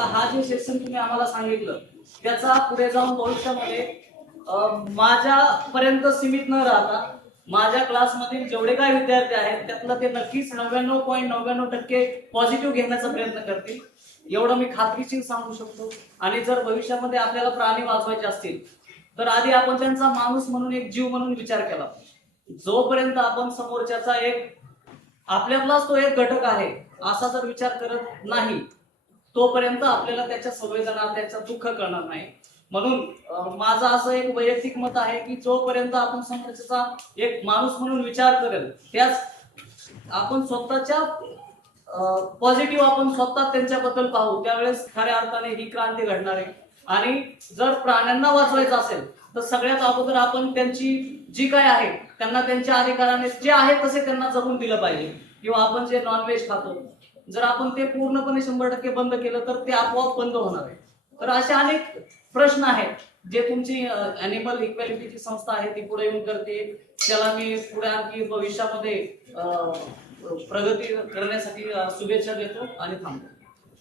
आता हा जे सेशन तुम्ही आम्हाला सांगितलं त्याचा पुढे जाऊन भविष्यामध्ये माझ्यापर्यंत सीमित न राहता माझ्या क्लासमधील जेवढे काही विद्यार्थी आहेत त्यातलं ते नक्कीच 99.99% पॉझिटिव्ह घेण्याचा प्रयत्न करतील, एवढं मी खात्रीशीर सांगू शकतो. आणि जर भविष्यामध्ये आपल्याला प्राणी वाचवायचे असतील तर आधी आपण त्यांचा माणूस म्हणून, एक जीव म्हणून विचार केला. जोपर्यंत आपण समोरच्याचा एक आपल्यातलाच तो एक घटक आहे असा जर विचार करत नाही तोपर्यंत आपल्याला त्याच्या संवेदना, त्याचं दुःख कळणार नाही. म्हणून माझं असं एक वैयक्तिक मत आहे की जोपर्यंत आपण समोरच्याचा एक माणूस म्हणून विचार करेल त्याच आपण स्वतःच्या पॉझिटिव्ह आपण स्वतः त्यांच्याबद्दल पाहू त्यावेळेस खऱ्या अर्थाने ही क्रांती घडणार आहे. आणि जर प्राण्यांना वाचवायचं असेल तर सगळ्यात अगोदर आपण त्यांची जी काय आहे त्यांना त्यांच्या अधिकाराने जे आहे तसे त्यांना जगून दिलं पाहिजे. किंवा आपण जे नॉनव्हेज खातो जर आपण ते पूर्णपणे 100% बंद केलं तर ते आपोआप बंद होणार आहे. तर असे अनेक प्रश्न आहेत जे तुमची अॅनिमल इक्वॅलिटीची संस्था आहे ती पुढे येऊन करते. त्याला मी पुढे आणखी भविष्यामध्ये प्रगती करण्यासाठी शुभेच्छा देतो आणि थांबतो.